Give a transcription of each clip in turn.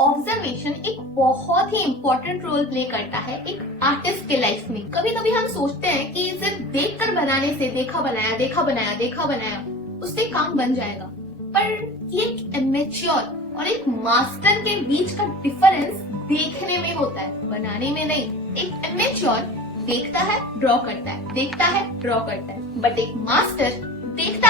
Observation एक बहुत ही important role play करता है एक आर्टिस्ट के लाइफ में। कभी कभी हम सोचते हैं कि सिर्फ देख कर बनाने से देखा बनाया उससे काम बन जाएगा, पर ये एक इमेच्योर और एक मास्टर के बीच का डिफरेंस देखने में होता है, बनाने में नहीं। एक इमेच्योर देखता है ड्रॉ करता है, देखता है ड्रॉ करता है, बट एक मास्टर देखता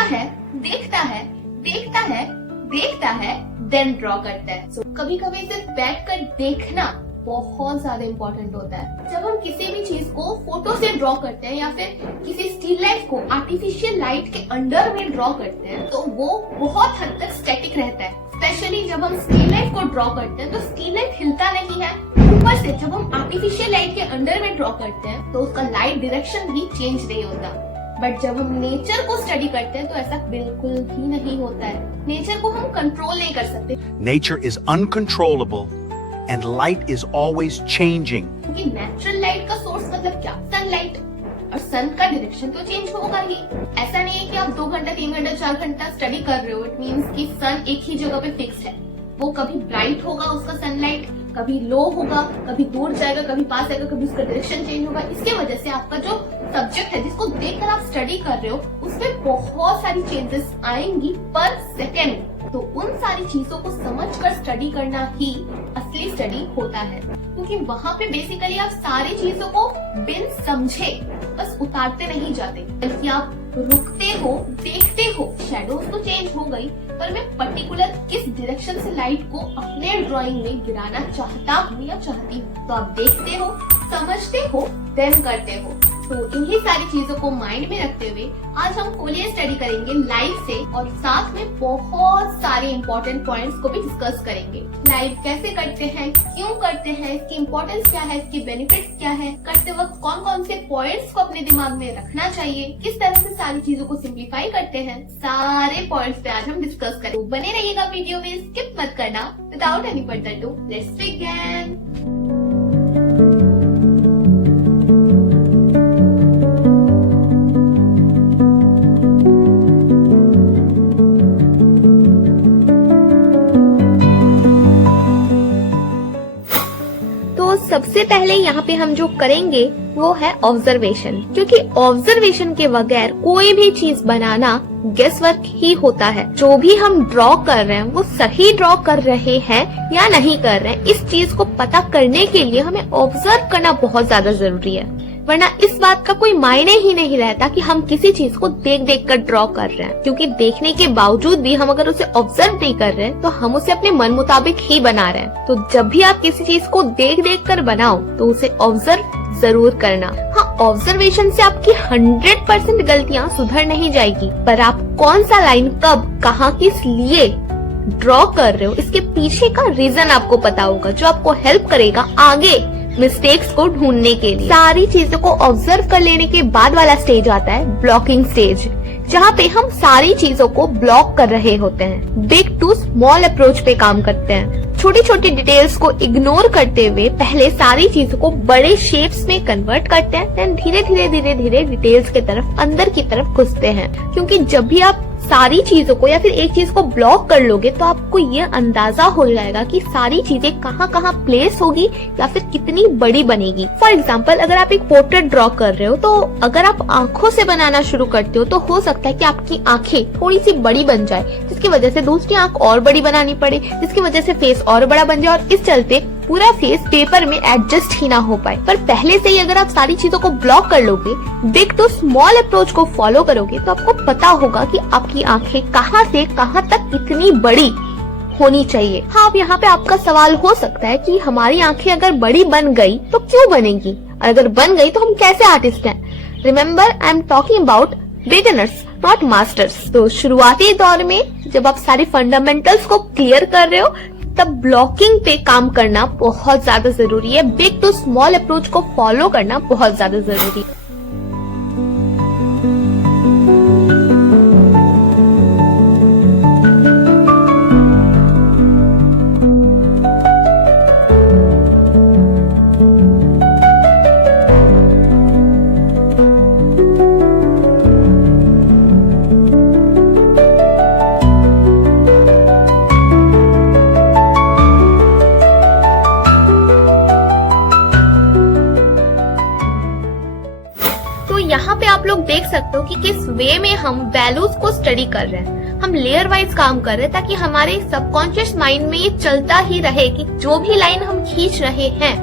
है देन ड्रॉ करता है। So, कभी कभी सिर्फ बैठकर देखना बहुत ज्यादा इम्पोर्टेंट होता है। जब हम किसी भी चीज को फोटो से ड्रॉ करते हैं या फिर किसी स्टिल लाइफ को आर्टिफिशियल लाइट के अंडर में ड्रॉ करते हैं तो वो बहुत हद तक स्टैटिक रहता है। स्पेशली जब हम स्टिल लाइफ को ड्रॉ करते हैं तो स्टिल लाइफ हिलता नहीं है। ऊपर से जब हम आर्टिफिशियल लाइट के अंडर में ड्रॉ करते हैं तो उसका लाइट डायरेक्शन भी चेंज नहीं होता। बट जब हम नेचर को स्टडी करते हैं तो ऐसा बिल्कुल भी नहीं होता है। नेचर को हम कंट्रोल नहीं कर सकते। Nature is uncontrollable and light is always changing. क्योंकि नेचुरल लाइट का सोर्स मतलब क्या? सनलाइट, और सन का डायरेक्शन तो चेंज होगा ही। ऐसा नहीं है कि आप 2 घंटा 3 घंटा 4 घंटा स्टडी कर रहे हो, इट मीन्स कि सन एक ही जगह पे फिक्स है। वो कभी ब्राइट होगा उसका सनलाइट, कभी लो होगा, कभी दूर जाएगा, कभी पास आएगा, कभी उसका डायरेक्शन चेंज होगा। इसके वजह से आपका जो सब्जेक्ट है जिसको देखकर आप स्टडी कर रहे हो उसमें बहुत सारी चेंजेस आएंगी पर सेकेंड। तो उन सारी चीजों को समझकर स्टडी करना ही असली स्टडी होता है, क्योंकि वहाँ पे बेसिकली आप सारी चीजों को बिन समझे बस उतारते नहीं जाते, बल्कि आप रुकते हो, देखते हो। शैडोज तो चेंज हो गई, पर मैं पर्टिकुलर किस डायरेक्शन से लाइट को अपने ड्राइंग में गिराना चाहता हूँ या चाहती हूँ। तो आप देखते हो, समझते हो, देन करते हो। तो इन्हीं सारी चीजों को माइंड में रखते हुए आज हम फोलियर स्टडी करेंगे लाइव से, और साथ में बहुत सारे इम्पोर्टेंट पॉइंट्स को भी डिस्कस करेंगे। लाइव कैसे करते हैं, क्यों करते हैं, इसकी इम्पोर्टेंस क्या है, इसकी बेनिफिट्स क्या है, करते वक्त कौन कौन से पॉइंट्स को अपने दिमाग में रखना चाहिए, किस तरह से सारी चीजों को सिंप्लीफाई करते हैं, सारे पॉइंट्स पे आज हम डिस्कस करेंगे। तो बने रहिएगा वीडियो में, स्किप मत करना। Without any further ado, let's begin. सबसे पहले यहाँ पे हम जो करेंगे वो है ऑब्जर्वेशन, क्योंकि ऑब्जर्वेशन के बगैर कोई भी चीज बनाना गेस वर्क ही होता है। जो भी हम ड्रॉ कर रहे हैं वो सही ड्रॉ कर रहे हैं या नहीं कर रहे हैं, इस चीज को पता करने के लिए हमें ऑब्जर्व करना बहुत ज्यादा जरूरी है। वरना इस बात का कोई मायने ही नहीं रहता कि हम किसी चीज को देख देख कर ड्रॉ कर रहे हैं, क्योंकि देखने के बावजूद भी हम अगर उसे ऑब्जर्व नहीं कर रहे हैं तो हम उसे अपने मन मुताबिक ही बना रहे हैं। तो जब भी आप किसी चीज को देख देख कर बनाओ तो उसे ऑब्जर्व जरूर करना। हाँ, ऑब्जर्वेशन से आपकी 100% गलतियाँ सुधर नहीं जाएगी, पर आप कौन सा लाइन कब कहाँ किस लिए ड्रॉ कर रहे हो इसके पीछे का रीजन आपको पता होगा, जो आपको हेल्प करेगा आगे मिस्टेक्स को ढूंढने के लिए। सारी चीजों को ऑब्जर्व कर लेने के बाद वाला स्टेज आता है ब्लॉकिंग स्टेज, जहाँ पे हम सारी चीजों को ब्लॉक कर रहे होते हैं। बिग टू स्मॉल अप्रोच पे काम करते हैं। छोटी छोटी डिटेल्स को इग्नोर करते हुए पहले सारी चीजों को बड़े शेप्स में कन्वर्ट करते हैं, देन धीरे धीरे डिटेल्स की तरफ, अंदर की तरफ घुसते हैं। क्योंकि जब भी आप सारी चीजों को या फिर एक चीज को ब्लॉक कर लोगे तो आपको ये अंदाजा हो जाएगा कि सारी चीजें कहाँ कहाँ प्लेस होगी या फिर कितनी बड़ी बनेगी। फॉर एग्जाम्पल, अगर आप एक पोर्ट्रेट ड्रॉ कर रहे हो तो अगर आप आंखों से बनाना शुरू करते हो तो हो सकता है कि आपकी आंखें थोड़ी सी बड़ी बन जाए, जिसकी वजह से दूसरी आंख और बड़ी बनानी पड़े, जिसकी वजह से फेस और बड़ा बन जाए, और इस चलते पूरा फेस पेपर में एडजस्ट ही ना हो पाए। पर पहले से ही अगर आप सारी चीजों को ब्लॉक कर लोगे, बिग टू स्मॉल अप्रोच को फॉलो करोगे, तो आपको पता होगा कि आपकी आंखें कहाँ से कहाँ तक कितनी बड़ी होनी चाहिए। हाँ, अब यहाँ पे आपका सवाल हो सकता है कि हमारी आंखें अगर बड़ी बन गई तो क्यों बनेगी, और अगर बन गई तो हम कैसे आर्टिस्ट हैं। Remember, I am talking about beginners not masters. तो शुरुआती दौर में जब आप सारी फंडामेंटल्स को क्लियर कर रहे हो तब ब्लॉकिंग पे काम करना बहुत ज्यादा जरूरी है। बिग टू स्मॉल अप्रोच को फॉलो करना बहुत ज्यादा जरूरी है। देख सकते हो कि किस वे में हम वैल्यूज को स्टडी कर रहे हैं। हम लेयर वाइज काम कर रहे हैं ताकि हमारे सबकॉन्शियस माइंड में ये चलता ही रहे कि जो भी लाइन हम खींच रहे हैं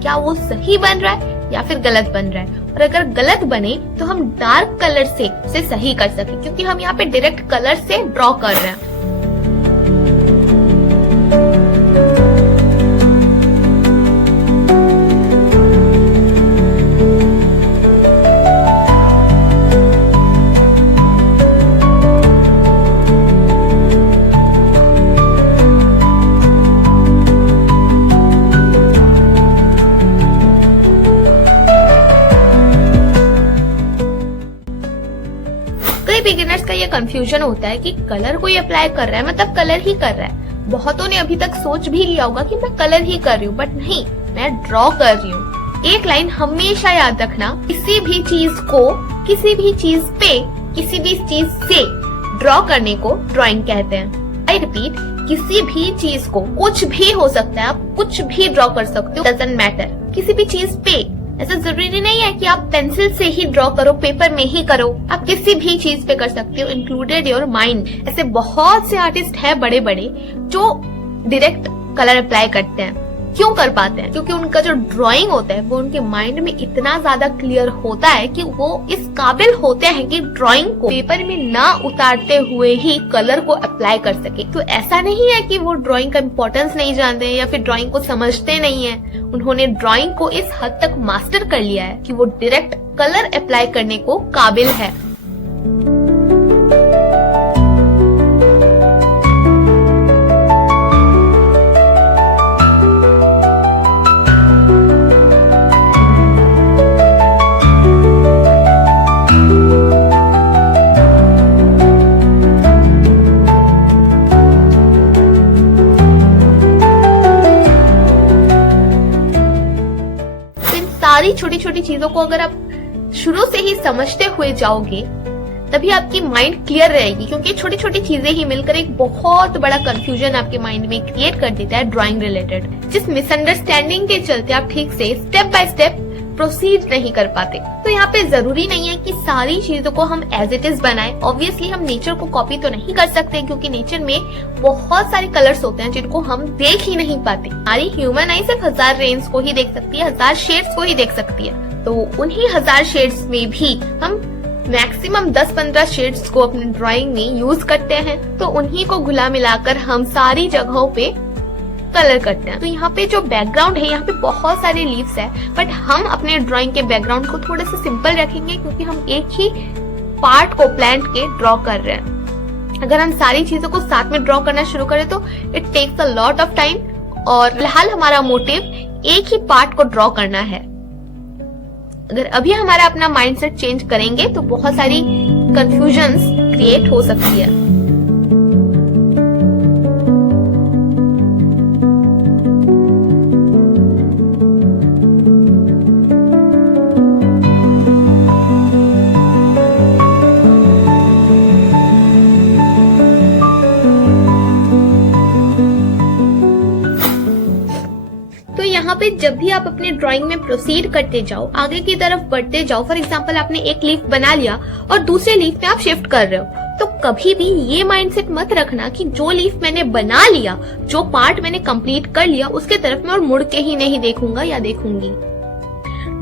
क्या वो सही बन रहा है या फिर गलत बन रहा है। और अगर गलत बने तो हम डार्क कलर से सही कर सके, क्योंकि हम यहाँ पे डायरेक्ट कलर से ड्रॉ कर रहे हैं। बिगिनर्स का ये कंफ्यूजन होता है कि कलर कोई अप्लाई कर रहा है मतलब कलर ही कर रहा है। बहुतों ने अभी तक सोच भी लिया होगा कि मैं कलर ही कर रही हूँ, बट नहीं, मैं ड्रॉ कर रही हूँ। एक लाइन हमेशा याद रखना, किसी भी चीज को किसी भी चीज पे किसी भी चीज से ड्रॉ करने को ड्राइंग कहते हैं। आई रिपीट, किसी भी चीज को, कुछ भी हो सकता है, आप कुछ भी ड्रॉ कर सकते हो, डजंट मैटर। किसी भी चीज पे, ऐसा जरूरी नहीं है कि आप पेंसिल से ही ड्रॉ करो, पेपर में ही करो, आप किसी भी चीज पे कर सकते हो, इंक्लूडेड योर माइंड। ऐसे बहुत से आर्टिस्ट हैं बड़े बड़े जो डायरेक्ट कलर अप्लाई करते हैं। क्यों कर पाते हैं? क्योंकि उनका जो ड्राइंग होता है वो उनके माइंड में इतना ज्यादा क्लियर होता है कि वो इस काबिल होते हैं कि ड्राइंग को पेपर में ना उतारते हुए ही कलर को अप्लाई कर सके। तो ऐसा नहीं है कि वो ड्राइंग का इम्पोर्टेंस नहीं जानते या फिर ड्राइंग को समझते नहीं है। उन्होंने ड्राइंग को इस हद तक मास्टर कर लिया है कि वो डायरेक्ट कलर अप्लाई करने को काबिल है। सारी छोटी छोटी चीजों को अगर आप शुरू से ही समझते हुए जाओगे तभी आपकी माइंड क्लियर रहेगी, क्योंकि छोटी छोटी चीजें ही मिलकर एक बहुत बड़ा कंफ्यूजन आपके माइंड में क्रिएट कर देता है ड्राइंग रिलेटेड, जिस मिसअंडरस्टैंडिंग के चलते आप ठीक से स्टेप बाय स्टेप प्रोसीड नहीं कर पाते। तो यहाँ पे जरूरी नहीं है कि सारी चीजों को हम एज इट इज बनाएं। ऑब्वियसली हम नेचर को कॉपी तो नहीं कर सकते, क्योंकि नेचर में बहुत सारे कलर्स होते हैं जिनको हम देख ही नहीं पाते। हमारी ह्यूमन आई सिर्फ 1000 रेंज को ही देख सकती है, 1000 शेड्स को ही देख सकती है। तो उन्हीं 1000 शेड्स में भी हम मैक्सिमम 10-15 शेड्स को अपनी ड्राइंग में यूज करते हैं। तो उन्हीं को घुला मिलाकर हम सारी जगहों पे कलर करते हैं। तो यहाँ पे जो बैकग्राउंड है, यहाँ पे बहुत सारे लीव्स है, बट हम अपने ड्राइंग के बैकग्राउंड को थोड़ा सा सिंपल रखेंगे, क्योंकि हम एक ही पार्ट को प्लांट के ड्रॉ कर रहे हैं। अगर हम सारी चीजों को साथ में ड्रॉ करना शुरू करें तो it takes a lot of time, और फिलहाल हमारा मोटिव एक ही पार्ट को ड्रॉ करना है। अगर अभी हमारा अपना माइंडसेट चेंज करेंगे तो बहुत सारी कंफ्यूजन्स क्रिएट हो सकती है। यहाँ पे जब भी आप अपने ड्राइंग में प्रोसीड करते जाओ, आगे की तरफ बढ़ते जाओ, फॉर एग्जांपल आपने एक लीफ बना लिया और दूसरे लीफ में आप शिफ्ट कर रहे हो, तो कभी भी ये माइंडसेट मत रखना कि जो लीफ मैंने बना लिया, जो पार्ट मैंने कंप्लीट कर लिया, उसके तरफ मैं और मुड़ के ही नहीं देखूंगा या देखूंगी।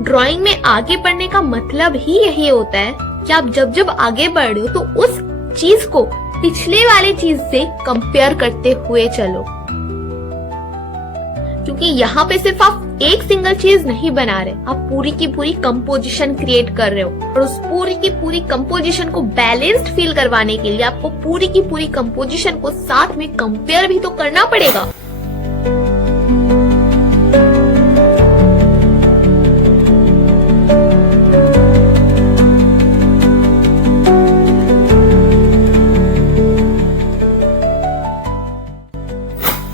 ड्राइंग में आगे बढ़ने का मतलब ही यही होता है कि आप जब आगे बढ़ रहे हो तो उस चीज को पिछले वाले चीज से कंपेयर करते हुए चलो, क्योंकि यहाँ पे सिर्फ आप एक सिंगल चीज नहीं बना रहे, आप पूरी की पूरी कंपोजिशन क्रिएट कर रहे हो। और उस पूरी की पूरी कंपोजिशन को बैलेंस्ड फील करवाने के लिए आपको पूरी की पूरी कंपोजिशन को साथ में कंपेयर भी तो करना पड़ेगा।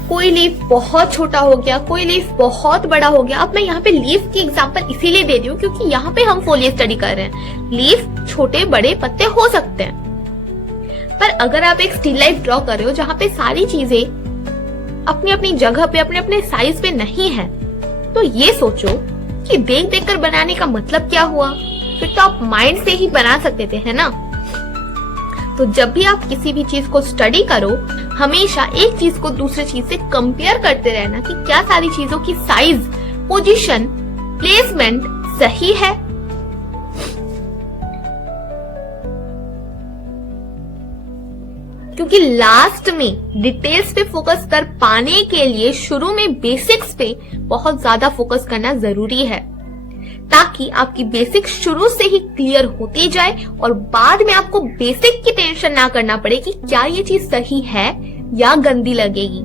कोई लीफ बहुत छोटा हो गया, कोई लीफ बहुत बड़ा हो गया। अब मैं यहाँ पे लीफ की एग्जांपल इसीलिए दे रही हूँ क्योंकि यहाँ पे हम फोलियर स्टडी कर रहे हैं। लीफ छोटे बड़े पत्ते हो सकते हैं, पर अगर आप एक स्टिल लाइफ ड्रॉ कर रहे हो जहाँ पे सारी चीजें अपनी अपनी जगह पे अपने अपने साइज पे नहीं है, तो ये सोचो कि देख देख कर बनाने का मतलब क्या हुआ। फिर तो आप माइंड से ही बना सकते थे, है ना। तो जब भी आप किसी भी चीज को स्टडी करो, हमेशा एक चीज को दूसरे चीज से कंपेयर करते रहना कि क्या सारी चीजों की साइज, पोजीशन, प्लेसमेंट सही है। क्योंकि लास्ट में डिटेल्स पे फोकस कर पाने के लिए शुरू में बेसिक्स पे बहुत ज्यादा फोकस करना जरूरी है, ताकि आपकी बेसिक शुरू से ही क्लियर होती जाए और बाद में आपको बेसिक की टेंशन ना करना पड़े कि क्या ये चीज सही है या गंदी लगेगी,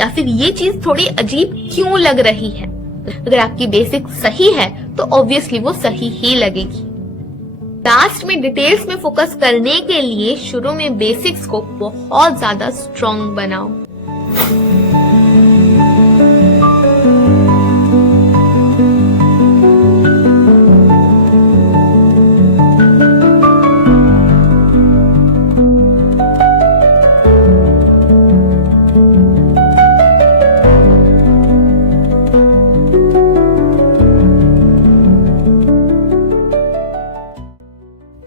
या फिर ये चीज थोड़ी अजीब क्यों लग रही है। अगर आपकी बेसिक सही है तो ऑब्वियसली वो सही ही लगेगी। लास्ट में डिटेल्स में फोकस करने के लिए शुरू में बेसिक्स को बहुत ज्यादा स्ट्रॉन्ग बनाओ।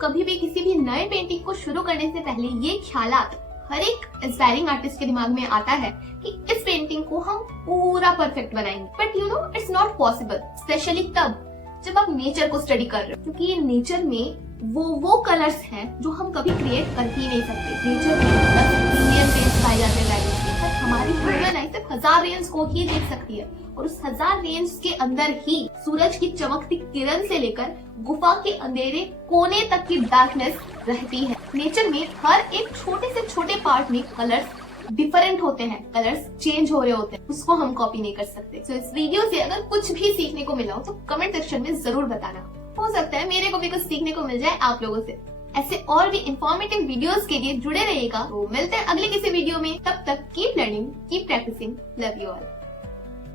कभी भी किसी भी नए पेंटिंग को शुरू करने से पहले ये ख्यालात हर एक एस्पायरिंग आर्टिस्ट के दिमाग में आता है कि इस पेंटिंग को हम पूरा परफेक्ट बनाएंगे, but you know it's not possible, specially तब जब आप नेचर को स्टडी कर रहे हो, क्योंकि ये नेचर में वो कलर्स हैं जो हम कभी क्रिएट कर ही नहीं सकते। नेचर में 10 बिलियन रेंज पाए जाते हैं लाइट के, पर हमारी ह्यूमन आई सिर्फ 1000 रेंज को ही देख सकती है, और उस 1000 रेंज के अंदर ही सूरज की चमकती किरण से लेकर गुफा के अंधेरे कोने तक की डार्कनेस रहती है। नेचर में हर एक छोटे से छोटे पार्ट में कलर्स डिफरेंट होते हैं, कलर्स चेंज हो रहे होते हैं, उसको हम कॉपी नहीं कर सकते। तो इस वीडियो से अगर कुछ भी सीखने को मिला हो तो कमेंट सेक्शन में जरूर बताना, हो सकता है मेरे को भी कुछ सीखने को मिल जाए आप लोगों से। ऐसे और भी इंफॉर्मेटिव वीडियोस के लिए जुड़े रहिएगा। तो मिलते हैं अगले किसी वीडियो में, तब तक keep learning, keep practising, love you all.